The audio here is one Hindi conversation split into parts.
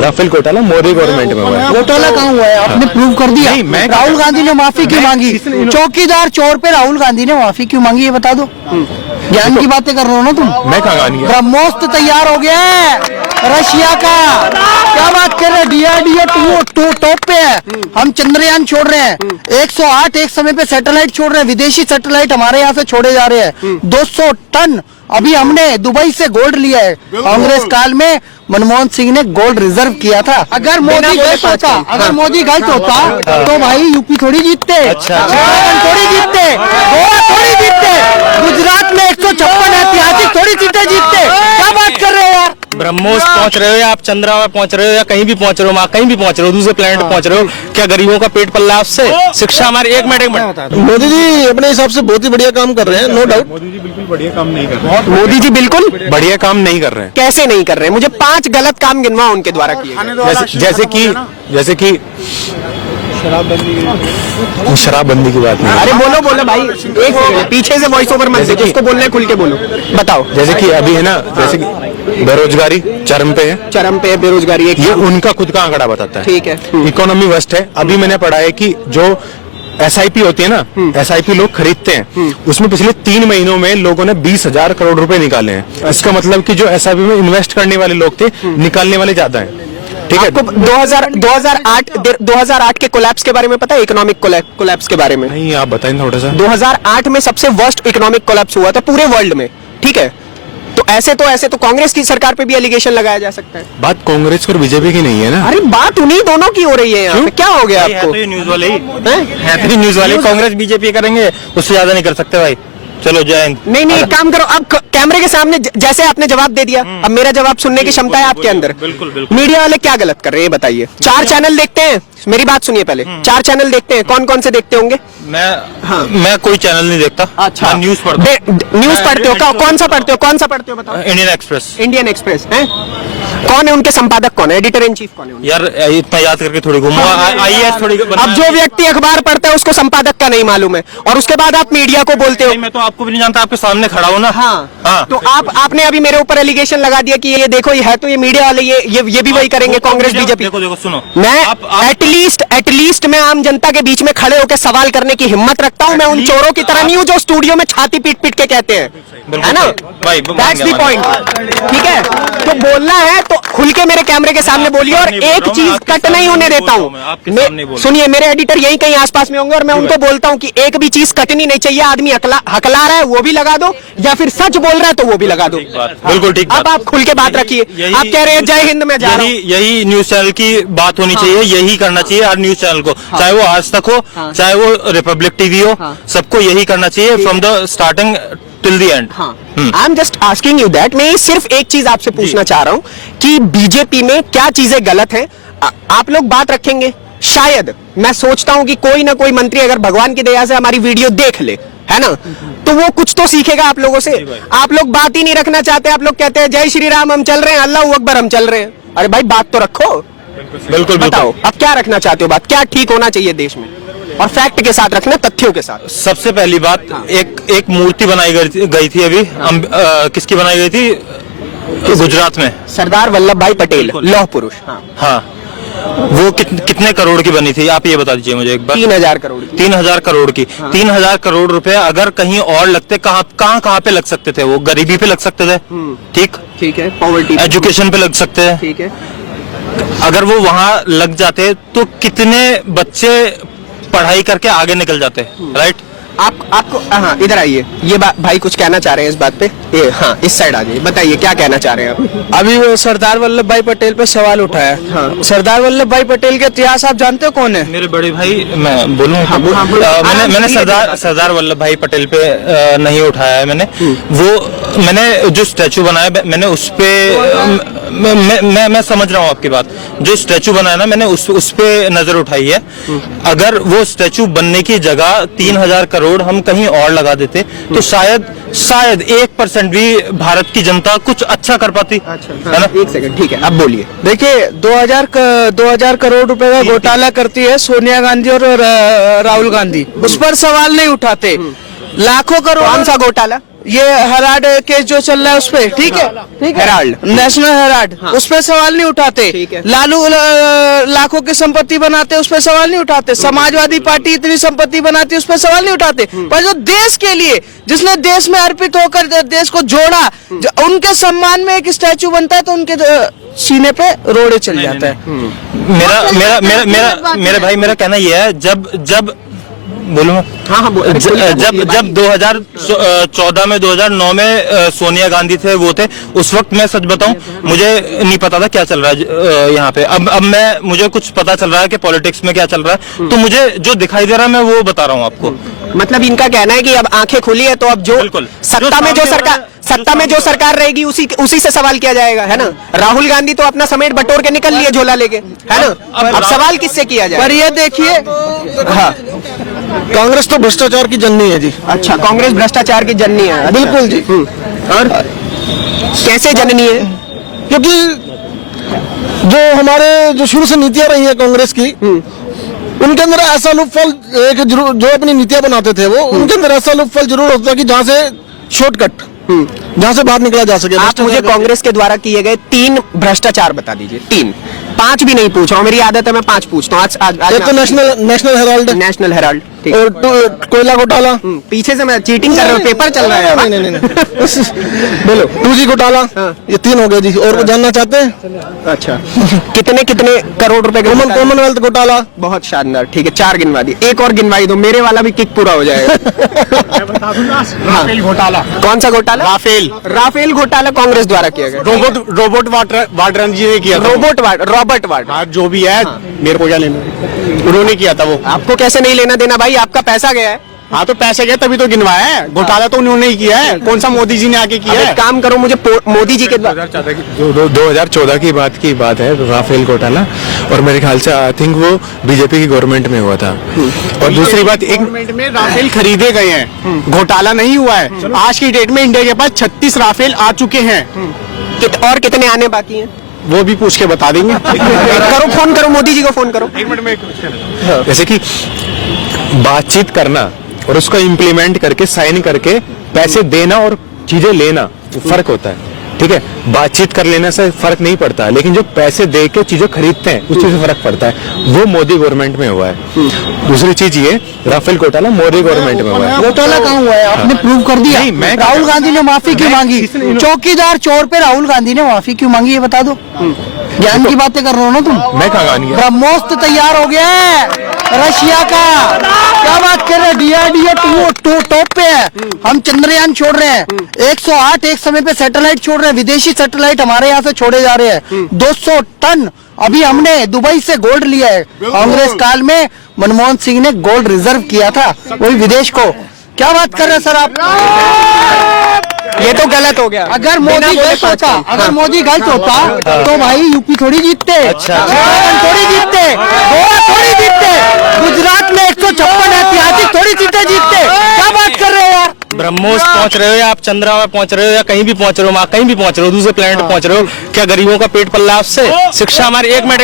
राफेल घोटाला मोदी गवर्नमेंट में हुआ है। घोटाला कहाँ हुआ है? आपने प्रूव कर दिया। राहुल गांधी ने माफी क्यों मांगी? चौकीदार चोर पे राहुल गांधी ने माफी क्यों मांगी, ये बता दो। ज्ञान की बातें कर रहे हो ना तुम। मैं कहाँ गानी है? ब्रह्मोस्त्र तैयार हो गया है रशिया का। क्या बात कर रहे हैं? DRDO टॉप पे है। हम चंद्रयान छोड़ रहे हैं। 108 एक समय पे सैटेलाइट छोड़ रहे हैं। विदेशी सैटेलाइट हमारे यहाँ से छोड़े जा रहे हैं। 200 टन अभी हमने दुबई से गोल्ड लिया है। कांग्रेस काल में मनमोहन सिंह ने गोल्ड रिजर्व किया था। अगर मोदी गलत होता, तो भाई यूपी थोड़ी जीतते, झारखंड थोड़ी जीतते, गोवा थोड़ी जीतते, गुजरात में 156 ऐतिहासिक थोड़ी सीटें जीतते। क्या बात कर रहे हो यार? ब्रह्मोस पहुंच रहे हो या आप चंद्रमा में पहुंच रहे हो या कहीं भी पहुंच रहे हो, कहीं भी पहुंच रहे हो, दूसरे प्लेनेट पहुंच रहे हो, क्या गरीबों का पेट पल्ला आपसे? शिक्षा हमारी एक मिनट मोदी जी अपने हिसाब से बहुत ही बढ़िया काम कर रहे हैं, नो डाउट। मोदी जी बिल्कुल बढ़िया काम नहीं कर रहे हैं। मोदी जी बिल्कुल बढ़िया काम नहीं कर रहे हैं। कैसे नहीं कर रहे हैं? मुझे 5 गलत काम गिनवाओ उनके द्वारा किए। जैसे कि शराबबंदी की बात नहीं। अरे बोलो भाई, एक सेकंड, पीछे से वॉइस ओवर मत दे, जिसको बोलना है खुल के बोलो, बताओ। जैसे कि अभी है ना, जैसे कि बेरोजगारी चरम पे है। चरम पे बेरोजगारी, ये उनका खुद का आंकड़ा बताता है। ठीक है। इकोनॉमी वर्स्ट है। अभी मैंने पढ़ा है कि जो SIP होती है ना, SIP लोग खरीदते हैं, उसमें पिछले 3 महीनों में लोगों ने 20,000 करोड़ रुपए निकाले हैं। इसका मतलब कि जो SIP में इन्वेस्ट करने वाले लोग थे, निकालने वाले ज्यादा हैं। ठीक है। आपको 2008 के कोलैप्स के बारे में पता है? इकोनॉमिक कोलैप्स के बारे में नहीं, आप बताएं थोड़ा सा। 2008 में सबसे वर्स्ट इकोनॉमिक कोलैप्स हुआ था पूरे वर्ल्ड में। ठीक है, तो ऐसे तो कांग्रेस की सरकार पे भी एलिगेशन लगाया जा सकता है। बात कांग्रेस और बीजेपी की नहीं है ना। अरे बात उन्हीं दोनों की हो रही है यहाँ पे। क्या हो गया आपको? न्यूज वाले ही न्यूज वाले कांग्रेस बीजेपी करेंगे, उससे ज्यादा नहीं कर सकते भाई। चलो जय हिंद। नहीं, एक काम करो, अब कैमरे के सामने जैसे आपने जवाब दे दिया, अब मेरा जवाब सुनने की क्षमता है आपके अंदर। बिल्कुल। मीडिया वाले क्या गलत कर रहे हैं बताइए? 4 चैनल देखते हैं, मेरी बात सुनिए पहले। 4 चैनल देखते हैं, कौन से देखते होंगे? मैं कोई चैनल नहीं देखता। अच्छा, न्यूज पढ़ते हो? कौन सा पढ़ते हो बताओ? इंडियन एक्सप्रेस है। कौन है उनके संपादक? कौन है? एडिटर इन चीफ कौन है? यार इतना याद करके थोड़ी घूमो। IAS थोड़ी। अब जो व्यक्ति अखबार पढ़ता है उसको संपादक का नहीं मालूम है, और उसके बाद आप मीडिया को बोलते हो। मैं तो आपको भी नहीं जानता, आपके सामने खड़ा हो ना। हाँ। तो आपने अभी मेरे ऊपर एलिगेशन लगा दिया कि ये देखो, ये है तो ये मीडिया वाले ये भी वही करेंगे, कांग्रेस बीजेपी। देखो सुनो, मैं एटलीस्ट मैं आम जनता के बीच में खड़े होकर सवाल करने की हिम्मत रखता हूँ। मैं उन चोरों की तरह नहीं हूँ जो स्टूडियो में छाती पीट के कहते हैं, है ना? That's the point. ठीक है, तो बोलना है तो खुल के मेरे कैमरे के सामने बोलिए, और एक चीज कट नहीं होने देता हूँ। सुनिए, मेरे एडिटर यहीं कहीं आसपास में होंगे, और मैं उनको बोलता हूँ कि एक भी चीज कटनी नहीं चाहिए। आदमी हकला रहा है वो भी लगा दो, या फिर सच बोल रहा है तो वो भी लगा दो। बिल्कुल ठीक। अब आप खुल के बात रखिए। आप कह रहे हैं जय हिंद में जा रहा हूं। यही न्यूज चैनल की बात होनी चाहिए, यही करना चाहिए हर न्यूज चैनल को, चाहे वो आज तक हो, चाहे वो रिपब्लिक टीवी हो, सबको यही करना चाहिए from the starting till the end. I am just asking you that. मैं सिर्फ एक चीज आपसे पूछना चाह रहा हूं कि बीजेपी में क्या चीजें गलत हैं। आप लोग बात रखेंगे, शायद मैं सोचता हूं कि कोई ना कोई मंत्री अगर भगवान की दया से हमारी वीडियो देख ले, है ना, तो वो कुछ तो सीखेगा आप लोगों से। आप लोग बात ही नहीं रखना चाहते। आप लोग कहते हैं जय श्री राम हम चल रहे हैं, अल्लाह अकबर हम चल रहे हैं। अरे भाई बात तो रखो। बिल्कुल बताओ अब क्या रखना चाहते हो बात? क्या ठीक होना चाहिए देश में? और फैक्ट के साथ रखना, तथ्यों के साथ। सबसे पहली बात, एक मूर्ति बनाई गई थी अभी। किसकी बनाई गई थी? गुजरात में सरदार वल्लभ भाई पटेल, लौह पुरुष। हाँ, वो कितने करोड़ की बनी थी? आप ये बता दीजिए मुझे एक बार। 3,000 करोड़। 3,000 करोड़ की। 3,000 करोड़ रुपए अगर कहीं और लगते, कहाँ पे लग सकते थे? वो गरीबी पे लग सकते थे। ठीक है, पॉवर्टी, एजुकेशन पे लग सकते हैं। ठीक है, अगर वो वहां लग जाते तो कितने बच्चे पढ़ाई करके आगे निकल जाते। राइट। आपको हाँ, इधर आइए। ये भाई कुछ कहना चाह रहे हैं इस बात पे। हाँ, इस साइड आ जाइए, बताइए क्या कहना चाह रहे हैं आप? अभी वो सरदार वल्लभ भाई पटेल पे सवाल उठाया। हाँ। सरदार वल्लभ भाई पटेल के इतिहास आप जानते हो कौन है? मेरे बड़े भाई, मैं बोलूं? मैंने सरदार वल्लभ भाई पटेल पे नहीं उठाया है। मैंने जो स्टैचू बनाया, मैंने उस पे मैं समझ रहा हूँ आपकी बात। जो स्टैचू बनाया ना, मैंने उस पे नजर उठाई है। अगर वो स्टैचू बनने की जगह 3,000 करोड़ हम कहीं और लगा देते तो शायद 1% भी भारत की जनता कुछ अच्छा कर पाती। अच्छा, है ना? एक सेकंड, ठीक है, अब बोलिए। देखिए, 2000 करोड़ रुपए का घोटाला करती है सोनिया गांधी और राहुल गांधी, उस पर सवाल नहीं उठाते। लाखों करोड़। कौन सा घोटाला? ये हेराल्ड केस जो चल रहा है उस पे, ठीक है, हेराल्ड। नेशनल हेराल्ड, उस पे सवाल नहीं उठाते। ठीक है। लालू लाखों की संपत्ति बनाते, उस पे सवाल नहीं उठाते। समाजवादी पार्टी इतनी संपत्ति बनाती, उस पे सवाल नहीं उठाते। पर जो देश के लिए, जिसने देश में अर्पित होकर देश को जोड़ा, उनके सम्मान में एक स्टैचू बनता है तो उनके सीने पे रोड़े चल जाता है। मेरा भाई, मेरा कहना यह है, जब बोलूँ मैं? हाँ, जब 2014 में 2009 में सोनिया गांधी थे, वो थे, उस वक्त मैं सच बताऊं, मुझे नहीं पता था क्या चल रहा है यहाँ पे। अब मुझे कुछ पता चल रहा है कि पॉलिटिक्स में क्या चल रहा है, तो मुझे जो दिखाई दे रहा है मैं वो बता रहा हूँ आपको। मतलब इनका कहना है कि अब आंखें खुली है तो अब जो सत्ता में जो सरकार रहेगी उसी से सवाल किया जाएगा, है ना। राहुल गांधी तो अपना समेट बटोर के निकल लिए झोला लेके, है ना। अब सवाल किससे किया जाए? पर ये देखिए, हाँ, कांग्रेस तो भ्रष्टाचार की जननी है जी। अच्छा, कांग्रेस भ्रष्टाचार की जननी है। अच्छा। बिल्कुल जी। और कैसे जननी है? क्योंकि जो हमारे जो शुरू से नीतियां रही है कांग्रेस की, उनके अंदर ऐसा लूपहोल एक जो अपनी नीतियां बनाते थे वो, उनके अंदर ऐसा लूपहोल जरूर होता है कि जहाँ से शॉर्टकट, जहाँ से बाहर निकला जा सके। आप मुझे कांग्रेस के द्वारा किए गए 3 भ्रष्टाचार बता दीजिए। 3, 5 भी नहीं पूछ रहा हूँ, मेरी आदत है मैं 5 पूछता हूँ। आज एक तो नेशनल हेराल्ड, नेशनल हेराल्ड, ठीक। और कोयला घोटाला। पीछे से मैं चीटिंग कर रहा हूँ, पेपर चल रहा है। नहीं बोलो 2G घोटाला, ये 3 हो गए जी। और वो जानना चाहते हैं? अच्छा, कितने करोड़ रुपए का? कॉमनवेल्थ घोटाला। बहुत शानदार, ठीक है, 4 गिनवा दिए। एक और गिनवाई दो, मेरे वाला भी किक पूरा हो जाएगा। राफेल घोटाला। कौन सा घोटाला? राफेल घोटाला कांग्रेस द्वारा किया गया। रोबोट वाड्रा जी ने किया। रॉबर्ट वाड्रा, जो भी है, मेरे को क्या लेना, उन्होंने किया था वो। आपको कैसे नहीं लेना देना भाई, आपका पैसा गया है। हाँ, तो पैसे गए तभी तो गिनवाया है। घोटाला तो उन्होंने ही किया है, कौन सा मोदी जी ने आके किया है? एक काम करो, मुझे मोदी जी के द्वारा 2014 की बात है राफेल घोटाला, और मेरे ख्याल से आई थिंक वो बीजेपी की गवर्नमेंट में हुआ था। और दूसरी बात, एक गवर्नमेंट में राफेल खरीदे गए हैं, घोटाला नहीं हुआ है। आज की डेट में इंडिया के पास 36 राफेल आ चुके हैं। और कितने आने बाकी हैं? वो भी पूछ के बता देंगे। करो, फोन करो, मोदी जी को फोन करो। 1 मिनट में। जैसे कि बातचीत करना और उसको इम्प्लीमेंट करके, साइन करके पैसे देना और चीजें लेना, फर्क होता है, ठीक है। बातचीत कर लेने से फर्क नहीं पड़ता, लेकिन जो पैसे दे के चीजें खरीदते हैं उस चीज से फर्क पड़ता है। वो मोदी गवर्नमेंट में हुआ है। दूसरी चीज ये, राफेल घोटाला मोदी गवर्नमेंट में हुआ है। घोटाला कहाँ हुआ है? आपने प्रूव कर दिया। नहीं, मैं राहुल गांधी ने माफी क्यों मांगी? चौकीदार चोर पे राहुल गांधी ने माफी क्यों मांगी, ये बता दो। ज्ञान की बातें कर रहे हो ना तुम। मैं कहाँ गानी है? ब्रह्मोस्त्र तैयार हो गया है रशिया का। क्या बात कर रहे हैं? DRDO टॉप पे है। हम चंद्रयान छोड़ रहे हैं। 108 एक समय पे सैटेलाइट छोड़ रहे हैं। विदेशी सैटेलाइट हमारे यहाँ से छोड़े जा रहे हैं। 200 टन अभी हमने दुबई से गोल्ड लिया है। कांग्रेस काल में मनमोहन सिंह ने गोल्ड रिजर्व किया था, वही विदेश को। क्या बात कर रहे हैं सर आप? ये तो गलत हो गया। अगर मोदी गलत होता, तो भाई यूपी थोड़ी जीतते, झारखंड थोड़ी जीतते, गोवा थोड़ी जीतते, गुजरात में 156 ऐतिहासिक थोड़ी सीटें जीतते। क्या बात कर रहे हो यार? ब्रह्मोस पहुंच रहे हो या आप चंद्रमा में पहुंच रहे हो या कहीं भी पहुंच रहे हो, कहीं भी पहुंच रहे हो, दूसरे प्लेनेट पहुंच रहे हो, क्या गरीबों का पेट पल रहा है आपसे? शिक्षा हमारी, एक मिनट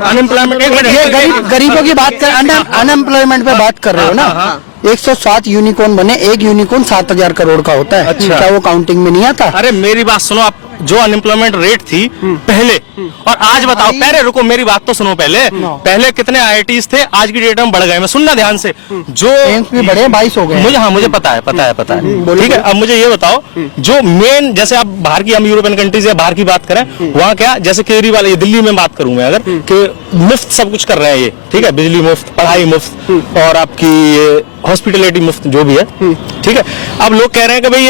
अनएम्प्लॉयमेंट, ये गरीबों की बात कर, अनएम्प्लॉयमेंट पे बात कर रहे हो ना। 107 यूनिकॉर्न बने, एक यूनिकॉर्न 7000 करोड़ का होता है। अच्छा। क्या वो काउंटिंग में नहीं आता? अरे मेरी बात सुनो, आप जो अनएम्प्लॉयमेंट रेट थी पहले और आज बताओ। पहले रुको, मेरी बात तो सुनो। पहले कितने IITs थे, आज की डेट में बढ़ गए। मैं सुनना ध्यान से, जो भी बढ़े 22 हो गए। मुझे पता है। ठीक है, अब मुझे ये बताओ, जो मेन, जैसे आप बाहर की, हम यूरोपियन कंट्रीज या बाहर की बात करें, वहाँ क्या, जैसे केजरीवाल, ये दिल्ली में बात करूं मैं अगर, कि मुफ्त सब कुछ कर रहे हैं ये, ठीक है, बिजली मुफ्त, पढ़ाई मुफ्त, और आपकी हॉस्पिटलिटी मुफ्त, जो भी है, ठीक है। अब लोग कह रहे हैं कि भाई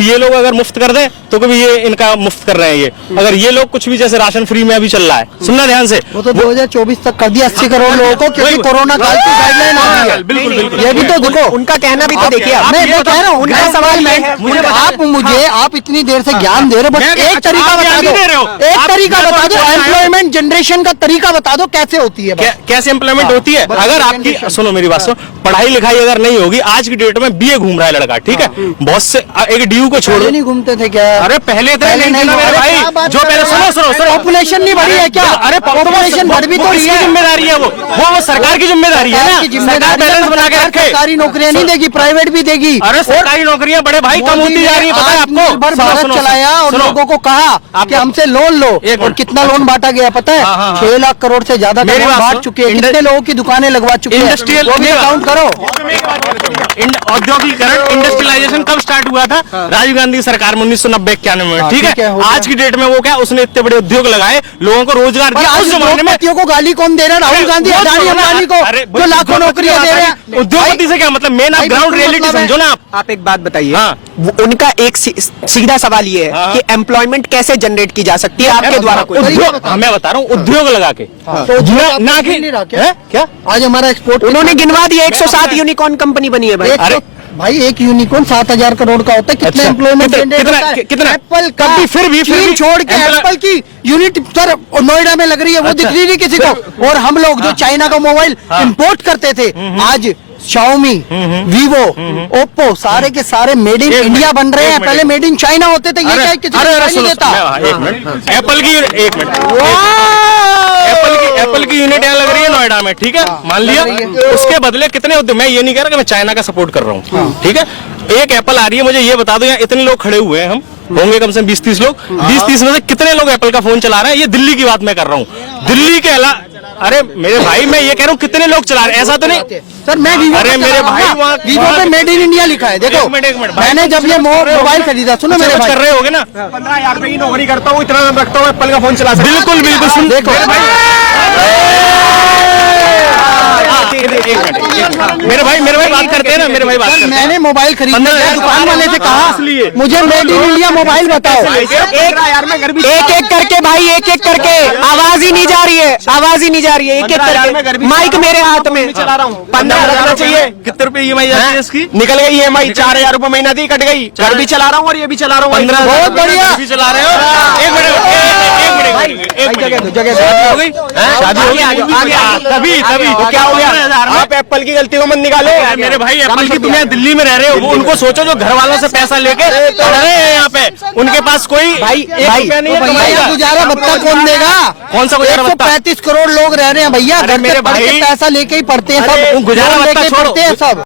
ये लोग अगर मुफ्त कर दें तो कभी ये इनका मुफ्त कर रहे हैं ये। अगर ये लोग कुछ भी, जैसे राशन फ्री में अभी चल रहा है, सुनना ध्यान से, वो तो 2024 तक कर दिया 80 करोड़ लोगों को, क्योंकि कोरोना काल की गाइडलाइन आ गई है। बिल्कुल। ये भी तो देखो, उनका कहना भी तो देखिए। मैं कह रहा हूँ, उनका सवाल आप इतनी देर से ज्ञान दे रहे हो, बस एक तरीका बता दो, एम्प्लॉयमेंट जनरेशन का तरीका बता दो, कैसे होती है? कैसे एम्प्लॉयमेंट होती है? अगर आपकी, सुनो मेरी बात सुनो, पढ़ाई लिखाई अगर नहीं होगी, आज की डेट में BA घूम रहा है लड़का, ठीक है, बहुत से, एक जेडीयू को छोड़ पहले नहीं घूमते थे क्या? अरे पहले थे, पहले लेकिन नहीं, मेरे अरे भाई क्या बात जो कर पहले रहे हो? सुनो पॉपुलेशन नहीं बढ़ी है क्या? अरे पॉपुलेशन बढ़ भी तो रही है। जिम्मेदारी है वो सरकार की जिम्मेदारी है ना। सरकार की सरकार बैलेंस बना के रखे। सरकारी नौकरियां नहीं देगी, प्राइवेट भी देगी। अरे सरकारी नौकरियां बड़े भाई कम होती जा रही है, पता है आपको? आत्मनिर्भर भारत चलाया और लोगों को कहा कि हमसे लोन लो, और कितना लोन बांटा गया पता है? 6 लाख करोड़ से ज्यादा का मेरी लोन बात बांट सुनो। चुके हैं। कितने लोगों की दुकानें लगवा चुके हैं, इंडस्ट्रियल वो भी काउंट करो। औद्योगिकरण इंडस्ट्रियलाइजेशन कब स्टार्ट हुआ था? राजीव गांधी सरकार में 1990-91 में, ठीक है। आज की डेट में वो क्या, उसने इतने बड़े उद्योग लगाए, लोगों को रोजगार दिया। उस जमाने में उद्योगपतियों को गाली कौन दे रहा है? राहुल गांधी, अदानी, अंबानी को, जो लाखों नौकरियां दे रहे हैं। उद्योगपति से क्या मतलब? मेन आप ग्राउंड रियलिटी समझो ना आप एक बात बताइए। हाँ। उनका एक सीधा सवाल ये है कि एम्प्लॉयमेंट कैसे जनरेट की जा सकती है आपके द्वारा? कोई उद्योग, मैं बता रहा हूँ, उद्योग लगा के तो ना कि नहीं रहा क्या? आज हमारा एक्सपोर्ट उन्होंने गिनवा दिया 107 यूनिकॉर्न कंपनी बनी है भाई। अरे भाई, एक यूनिकॉर्न 7,000 करोड़ का होता है। कितना अच्छा, एम्प्लॉयमेंट कितना एप्पल का कभी फिर भी चीन छोड़ के एप्पल की यूनिट सर नोएडा में लग रही है, वो दिख रही नहीं किसी को। और हम लोग जो चाइना का मोबाइल इंपोर्ट करते थे, आज Xiaomi, Vivo, Oppo सारे के सारे मेड इन इंडिया बन रहे हैं। पहले मेड इन चाइना होते थे, ये क्या किसी को नहीं देता। एप्पल की एक मिनट, एप्पल की यूनिट यहाँ लग रही है नोएडा में, ठीक है, मान लिया। उसके बदले कितने उद्योग, मैं ये नहीं कह रहा कि मैं चाइना का सपोर्ट कर रहा हूँ, ठीक है। एक एप्पल आ रही है, मुझे ये बता दो, यहाँ इतने लोग खड़े हुए हैं, हम होंगे कम से कम 20-30 लोग। 20-30 में से कितने लोग एप्पल का फोन चला रहे हैं? ये दिल्ली की बात मैं कर रहा हूँ, दिल्ली के अलावा। अरे मेरे भाई, मैं ये कह रहा हूँ कितने लोग चला रहे हैं, ऐसा तो नहीं सर। मैं वीवो अरे मेरे भाई, वहाँ वीवो पे मेड इन इंडिया लिखा है, देखो। एक मिनट भाई, मैंने जब ये मोबाइल खरीदा, सुनो मेरे भाई, कर रहे होगे ना, 15,000 रुपए की नौकरी करता हूँ, इतना रखता हूँ, एप्पल का फोन चला सकता हूँ। बिल्कुल बिल्कुल, सुन देखो मेरे भाई बात करते हैं ना, मेरे भाई बात करते हैं। मैंने मोबाइल खरीदा, दुकान वाले से कहा मुझे मेड इन इंडिया मोबाइल बताओ। एक एक करके भाई, एक एक करके, आवाज ही नहीं जा रही है, आवाज ही नहीं जा रही है। एक एक करके, माइक मेरे हाथ में चला रहा हूँ। 15 रखना चाहिए। कितने रुपए EMI जाती है इसकी? निकल गई EMI, 4,000 रुपए महीना दी, कट गई। घर भी चला रहा हूँ और ये भी चला रहा हूँ। 15 बहुत बढ़िया। भी चला रहे हो। एक मिनट जगह शादी हो गई, शादी हो गई, तभी क्या हो गया? आप एप्पल की गलती को मत निकालो। मेरे भाई, एप्पल की दुनिया दिल्ली में रह रहे हो, वो उनको सोचो जो घर वालों से पैसा लेके पढ़ रहे हैं यहाँ पे, उनके पास कोई भाई, एक रुपया नहीं है कमाई भैया का। गुजारा भत्ता कौन देगा? कौन सा गुजारा भत्ता? 135 करोड़ लोग रह रहे हैं भैया, घर मेरे पे पढ़ के भाई, पैसा लेके ही पढ़ते हैं अरे सब, गुजारा लोन भत्ता लेके छोड़ो। पढ़ते हैं सब।